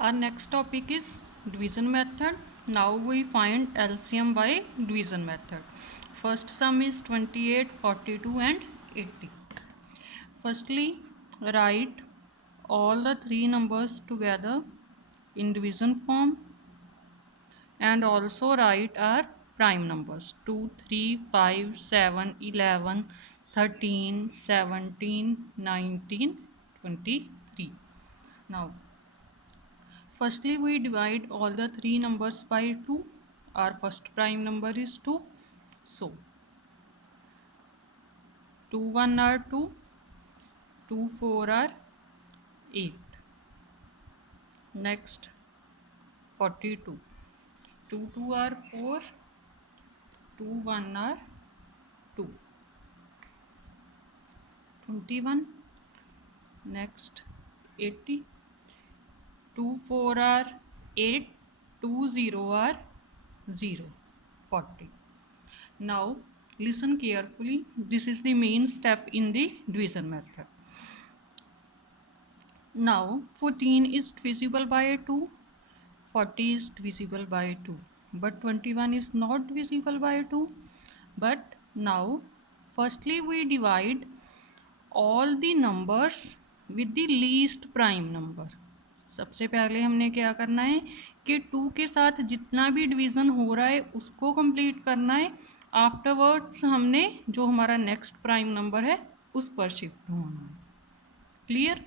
Our next topic is division method. Now we find LCM by division method. First sum is 28, 42 and 80. Firstly, write all the three numbers together in division form and also write our prime numbers 2, 3, 5, 7, 11, 13, 17, 19, 23. Now firstly, we divide all the three numbers by 2. Our first prime number is 2. So, 2 1 are 2, 2 4 are 8. Next, 42. 2 2 are 4, 2 1 are 2. 21. Next, 80. 2 4 are 8, 2 0 are 0. 40. Now listen carefully. This is the main step in the division method. Now 14 is divisible by 2, 40 is divisible by 2, but 21 is not divisible by 2. But now firstly we divide all the numbers with the least prime number. सबसे पहले हमने क्या करना है कि 2 के साथ जितना भी डिवीज़न हो रहा है उसको कंप्लीट करना है. आफ्टरवर्ड्स हमने जो हमारा नेक्स्ट प्राइम नंबर है उस पर शिफ्ट होना है. Clear?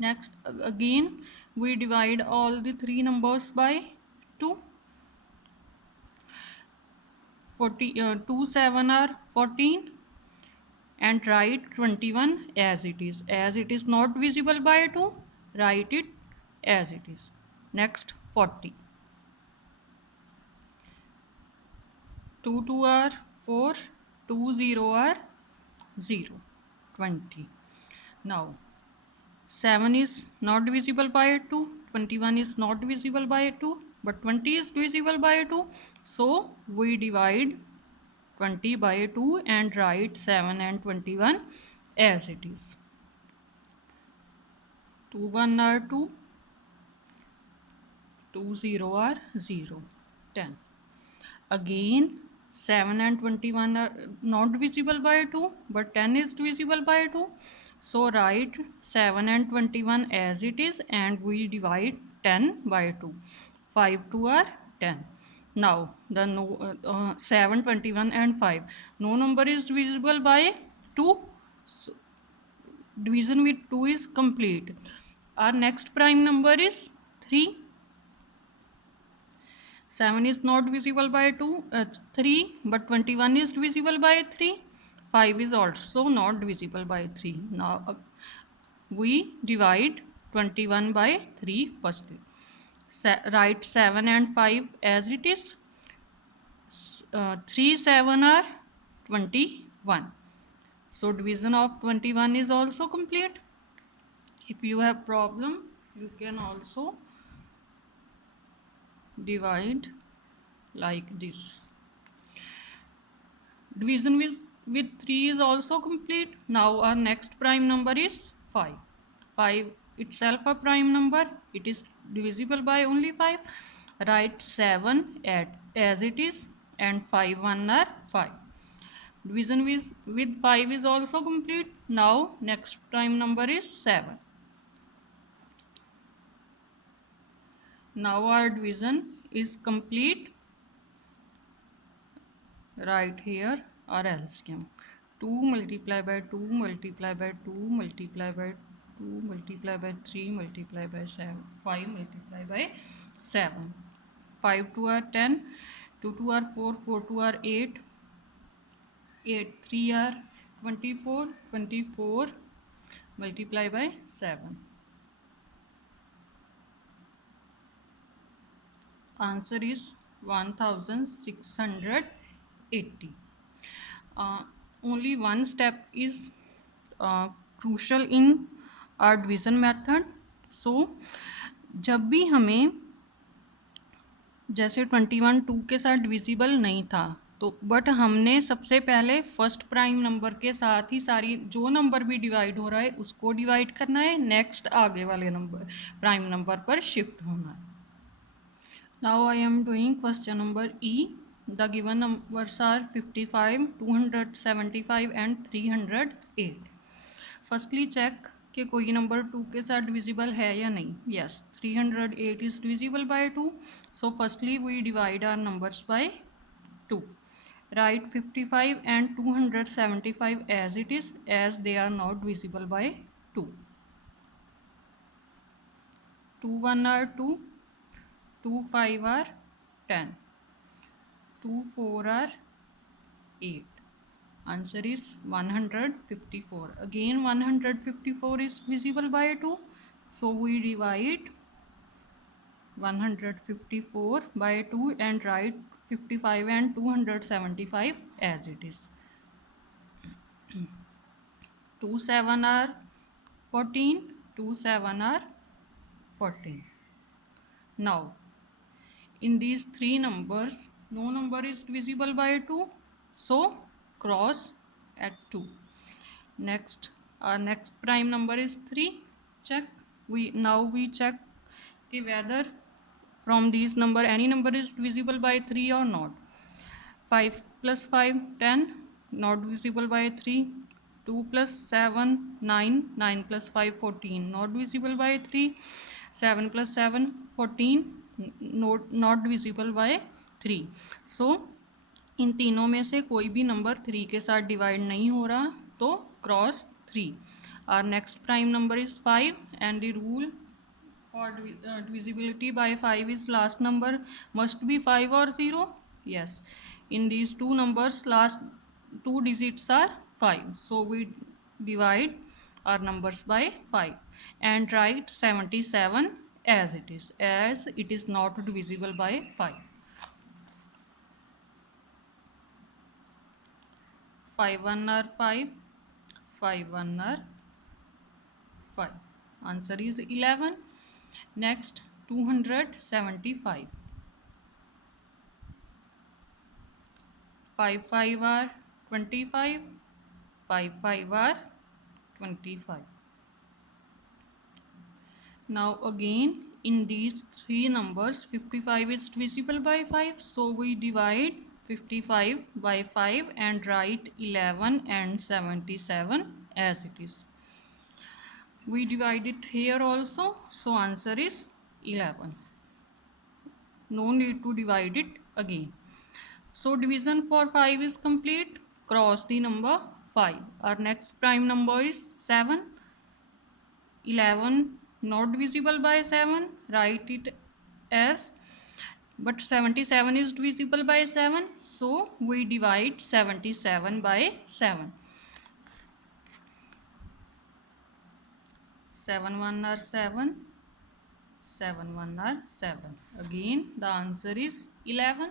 Next, again we divide all the three numbers by 2. 2 7 are 14 and write 21 as it is. As it is not divisible by 2, write it as it is. Next, 40. 2 2 are 4, 2 0 are 0. 20. Now 7 is not divisible by 2, 21 is not divisible by 2, but 20 is divisible by 2. So we divide 20 by 2 and write 7 and 21 as it is. 2 1 are 2, 2 0 are 0. 10. Again 7 and 21 are not divisible by 2, but 10 is divisible by 2. So write 7 and 21 as it is and we divide 10 by 2. 5 2 are 10. Now the 7, 21 and 5. No number is divisible by 2. So division with 2 is complete. Our next prime number is 3. 7 is not divisible by 3, but 21 is divisible by 3. 5 is also not divisible by 3. Now we divide 21 by 3 firstly. Write 7 and 5 as it is. 3 7 are 21. So division of 21 is also complete. If you have problem, you can also divide like this. Division with 3 is also complete. Now our next prime number is 5. 5 itself a prime number. It is divisible by only 5. Write 7 as it is and 5 1 are 5. Division with 5 is also complete. Now next prime number is 7. Now our division is complete. Right here our LCM. 2 multiplied by 2 multiplied by 2 multiplied by 2 multiplied by 3 multiplied by 7. 5 multiplied by 7. 5 2 are 10. 2 2 are 4. 4 2 are 8. 8 3 are 24. 24 multiplied by 7. Answer is 1680. Only one step is crucial in our division method. So जब भी हमें जैसे 21 2 के साथ divisible नहीं था तो but हमने सबसे पहले फर्स्ट प्राइम नंबर के साथ ही सारी जो नंबर भी डिवाइड हो रहा है उसको डिवाइड करना है, नेक्स्ट आगे वाले नंबर प्राइम नंबर पर शिफ्ट होना है. Now I am doing question number E. The given numbers are 55, 275 and 308. Firstly check कि कोई नंबर 2 के साथ डिविजिबल है या नहीं. Yes, 308 is divisible by 2. So firstly we divide our numbers by 2. Write 55 and 275 as it is, as they are not divisible by 2. 2 1 are 2, 2 5 are 10, 2 4 are 8. Answer is 154. Again 154 is divisible by 2. So we divide 154 by 2 and write 55 and 275 as it is. 2 7 are 14, 2 7 are 14. Now in these three numbers no number is divisible by 2, so cross at 2. Next, our next prime number is 3. Check. We check whether from these number any number is divisible by 3 or not. 5 plus 5 10, not divisible by 3. 2 plus 7 9, 9 plus 5 14, not divisible by 3. 7 plus 7 14, not divisible by 3. So इन तीनों में से कोई भी number 3 के साथ divide नहीं हो रहा, तो cross 3. Our next prime number is 5 and the rule for divisibility by 5 is last number must be 5 or 0. Yes, in these two numbers last two digits are 5, so we divide our numbers by 5 and write 77 as it is not divisible by 5. 5 1 are 5, 5 1 are 5. Answer is 11. Next 275. 5 5 are 25, 5 5 are 25. Now again in these three numbers 55 is divisible by 5, so we divide 55 by 5 and write 11 and 77 as it is. We divide it here also, so answer is 11. No need to divide it again. So division for 5 is complete. Cross the number 5. Our next prime number is 7. 11 not divisible by 7. Write it as, but 77 is divisible by 7. So we divide 77 by 7. 7 1 are 7, 7 1 are 7. Again the answer is 11.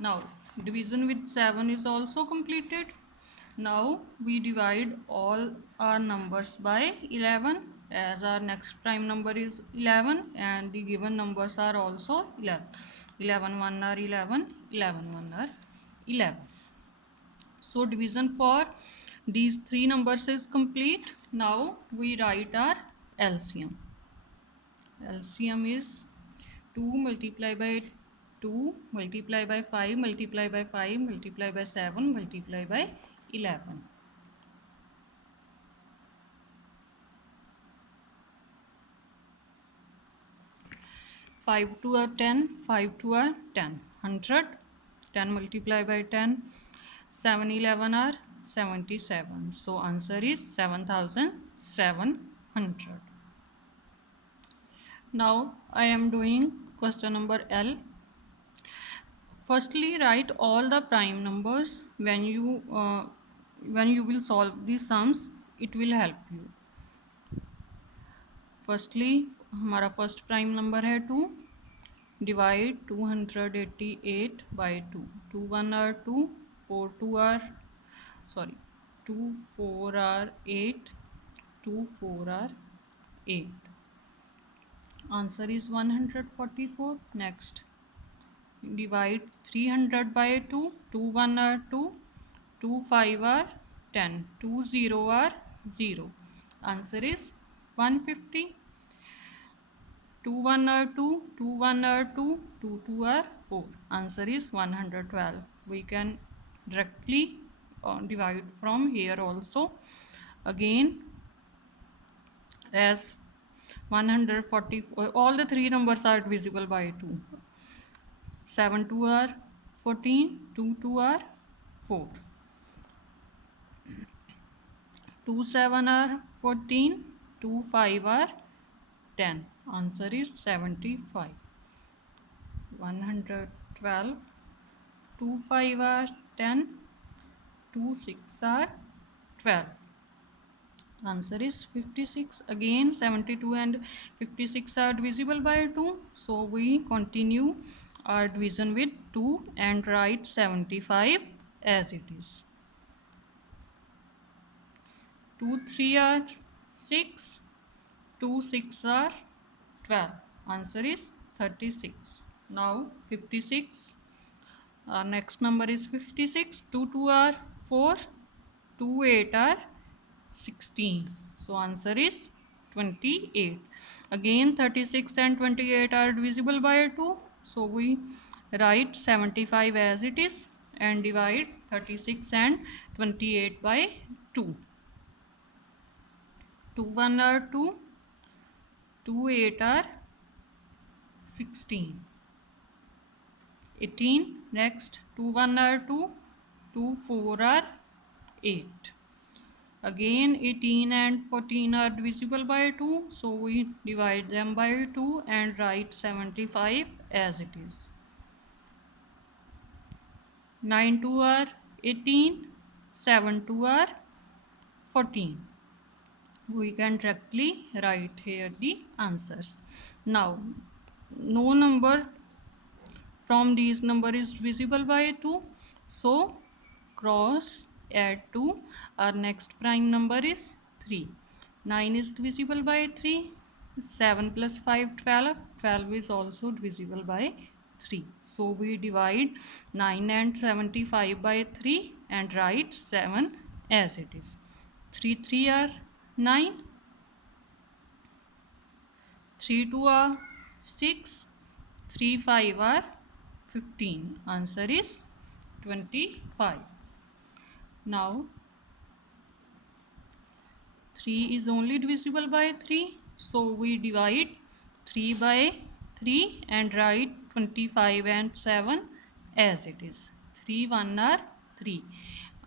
Now division with 7 is also completed. Now we divide all our numbers by 11, as our next prime number is 11 and the given numbers are also 11. 11 1 are 11, 11 1 are 11. So division for these three numbers is complete. Now we write our LCM. LCM is 2 multiplied by 2 multiplied by 5 multiplied by 5 multiplied by 7 multiplied by 11. Five 2 are 10, 5 2 are 10, 100, 10 multiplied by 10, 7 11 are 77. So answer is 7700. Now I am doing question number L. Firstly, write all the prime numbers. When you will solve the sums, it will help you. Firstly, हमारा first prime number है 2. Divide 288 by 2. 2 1 are 2, 4 2 are 2 4 are 8, 2 4 are 8. Answer is 144. Next divide 300 by 2, 2 1 are 2, 2 5 are 10, 2 0 are 0. Answer is 150. 2 1 are 2, 2 1 are 2, 2 2 are 4. Answer is 112. We can directly divide from here also. Again, as 144, all the three numbers are divisible by 2. 7 2 are 14, 2 2 are 4. 2 7 are 14, 2 5 are 10. Answer is 75. 112, 2 5 are 10, 2 6 are 12. Answer is 56. Again 72 and 56 are divisible by 2. So we continue our division with 2 and write 75 as it is. 2 3 are 6, 2 6 are 12. Answer is 36. Now 56. Our next number is 56. 2 2 are 4, 2 8 are 16. So answer is 28. Again 36 and 28 are divisible by 2. So we write 75 as it is and divide 36 and 28 by 2. 2 1 are 2, 2 8 are 16. 18. Next 2 1 are 2, 2 4 are 8. Again 18 and 14 are divisible by 2, so we divide them by 2 and write 75 as it is. 9 2 are 18, 7 2 are 14. We can directly write here the answers. Now no number from these number is divisible by 2, so cross add to our next prime number is 3. 9 is divisible by 3. 7 plus 5 12. 12 is also divisible by 3. So we divide 9 and 75 by 3 and write 7 as it is. 3 3 are 9. 3 2 are 6. 3 5 are 15. Answer is 25. Now 3 is only divisible by 3, so we divide 3 by 3 and write 25 and 7 as it is. 3 1 are 3.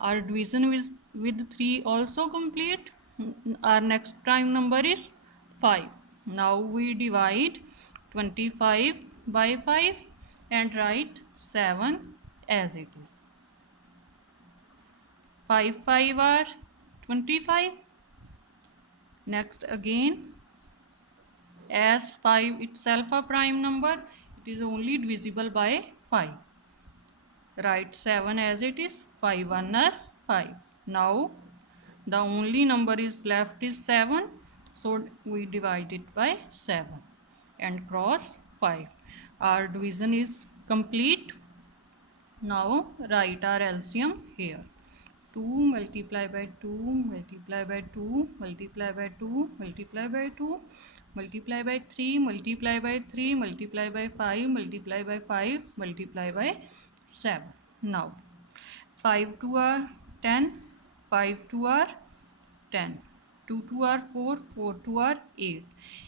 Our division with 3 also complete. Our next prime number is 5. Now we divide 25 by 5 and write 7 as it is. 5 5 are 25. Next again, as 5 itself a prime number, it is only divisible by 5. Write 7 as it is. 5 1 are 5. Now the only number is left is 7, so we divide it by 7 and cross 5. Our division is complete. Now write our LCM here. 2 multiply by 2 multiply by 2 multiply by 2 multiply by 2 multiply by 3 multiply by 3 multiply by 5 multiply by 5 multiply by 7. Now 5 2 are 10, 5 2 are 10, 2 2 are 4, 4 2 are 8,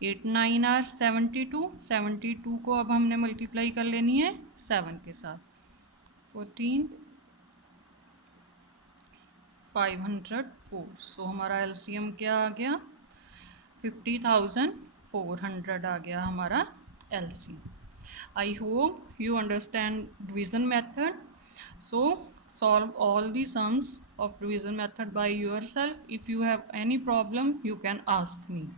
8 9 are 72. 72 को अब हमने multiply कर लेनी है 7 के साथ. 14 504. सो हमारा LCM क्या आ गया 50,400 आ गया हमारा LCM. I hope you understand division method. So solve all the sums of division method by yourself. If you have any problem, you can ask me.